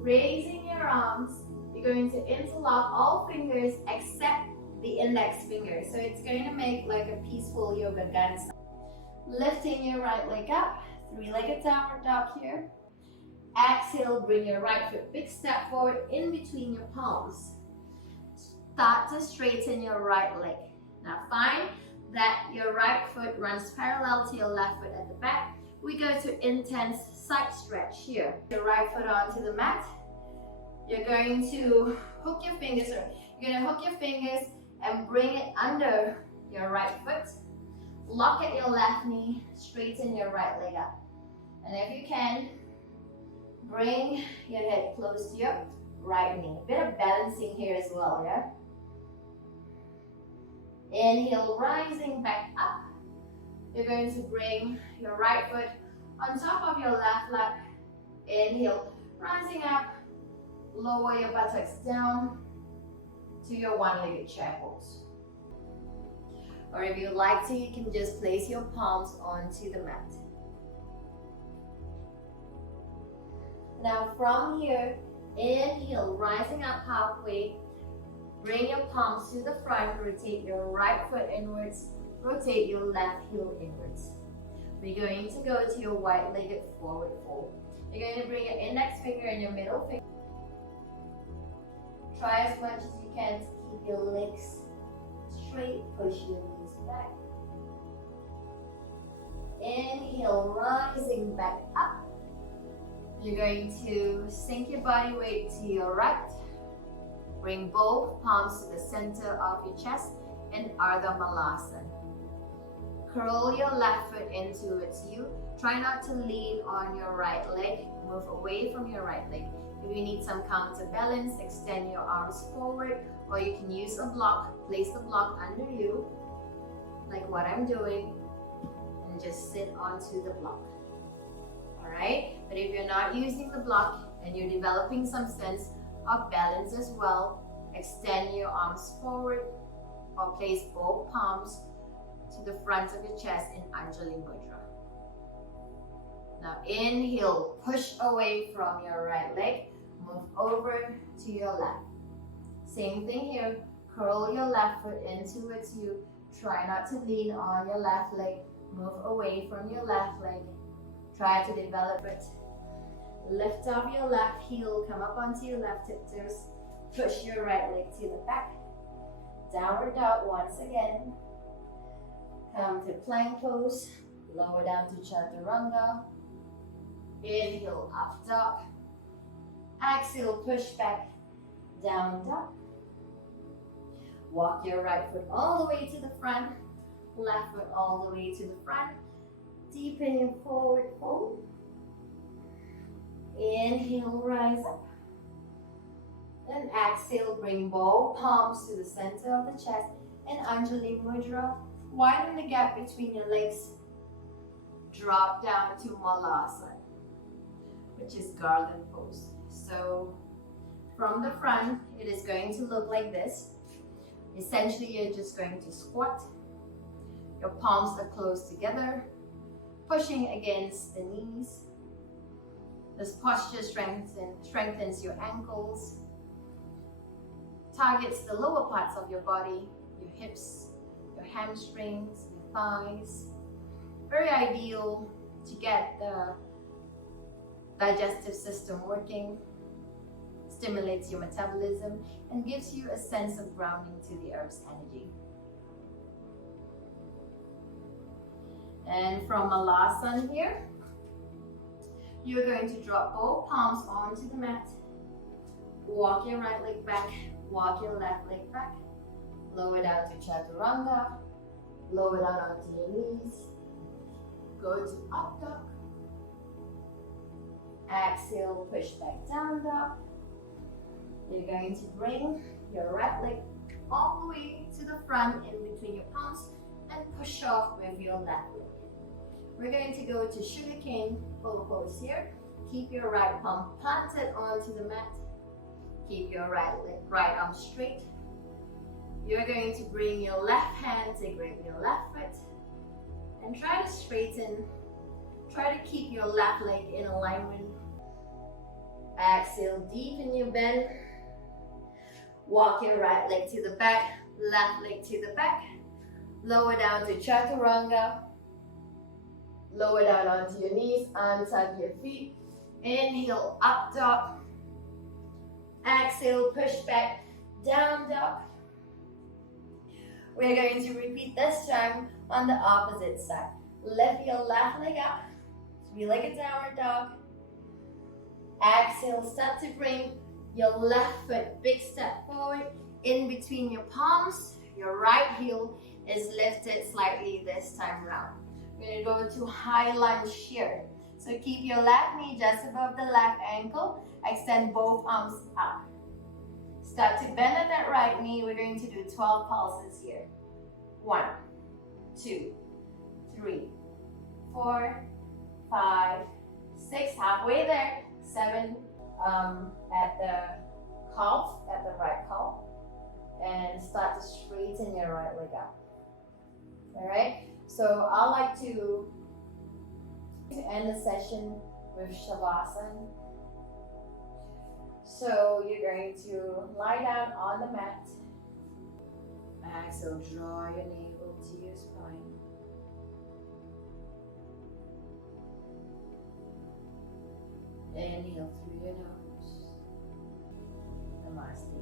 Raising your arms, you're going to interlock all fingers except the index finger. So it's going to make like a peaceful yoga dance. Lifting your right leg up, three-legged downward dog here. Exhale, bring your right foot big step forward in between your palms. Start to straighten your right leg. Now find that your right foot runs parallel to your left foot at the back. We go to intense side stretch here. Your right foot onto the mat. You're going to hook your fingers, and bring it under your right foot. Lock at your left knee, straighten your right leg up. And if you can, bring your head close to your right knee. A bit of balancing here as well, yeah? Inhale, rising back up. You're going to bring your right foot on top of your left leg. Inhale, rising up. Lower your buttocks down to your one-legged chair pose. Or if you'd like to, you can just place your palms onto the mat. Now from here, inhale, rising up halfway. Bring your palms to the front, rotate your right foot inwards, rotate your left heel inwards. We're going to go to your wide-legged forward fold. You're going to bring your index finger and your middle finger. Try as much as you can to keep your legs straight, push your knees back. Inhale, rising back up. You're going to sink your body weight to your right. Bring both palms to the center of your chest and Ardha Malasana. Curl your left foot in towards you. Try not to lean on your right leg. Move away from your right leg. If you need some counterbalance, extend your arms forward, or you can use a block. Place the block under you, like what I'm doing, and just sit onto the block. Alright? But if you're not using the block and you're developing some sense of balance as well, extend your arms forward or place both palms to the front of your chest in Anjali Mudra. Now inhale, push away from your right leg, move over to your left. Same thing here, curl your left foot in towards you, try not to lean on your left leg, move away from your left leg, try to develop it. Lift up your left heel, come up onto your left tiptoes, push your right leg to the back, downward dog once again, come to plank pose, lower down to chaturanga, inhale, up dog, exhale, push back, down dog, walk your right foot all the way to the front, left foot all the way to the front, deepen your forward fold. Inhale, rise up. And exhale, bring both palms to the center of the chest and Anjali Mudra. Widen the gap between your legs. Drop down to Malasana, which is garland pose. So from the front, it is going to look like this. Essentially, you're just going to squat. Your palms are close together, pushing against the knees. This posture strengthens your ankles, targets the lower parts of your body, your hips, your hamstrings, your thighs. Very ideal to get the digestive system working, stimulates your metabolism, and gives you a sense of grounding to the earth's energy. And from Malasana here, you're going to drop both palms onto the mat. Walk your right leg back, walk your left leg back. Lower down to chaturanga, lower down onto your knees. Go to up dog. Exhale, push back down dog. You're going to bring your right leg all the way to the front in between your palms and push off with your left leg. We're going to go to sugarcane pose here. Keep your right palm planted onto the mat. Keep your right arm straight. You're going to bring your left hand to grab your left foot and try to straighten. Try to keep your left leg in alignment. Exhale, deepen your bend. Walk your right leg to the back, left leg to the back. Lower down to chaturanga. Lower down onto your knees, untuck your feet. Inhale, up dog. Exhale, push back, down dog. We're going to repeat this time on the opposite side. Lift your left leg up, three-legged downward dog. Exhale, start to bring your left foot big step forward in between your palms. Your right heel is lifted slightly this time around. We're going to go to high lunge here. So keep your left knee just above the left ankle. Extend both arms up. Start to bend at that right knee. We're going to do 12 pulses here. 1, 2, 3, 4, 5, 6. Halfway there. 7 at the calf, at the right calf. And start to straighten your right leg up. Alright? So I like to end the session with Shavasana. So you're going to lie down on the mat. Exhale, draw your navel to your spine. Inhale through your nose. Namaste.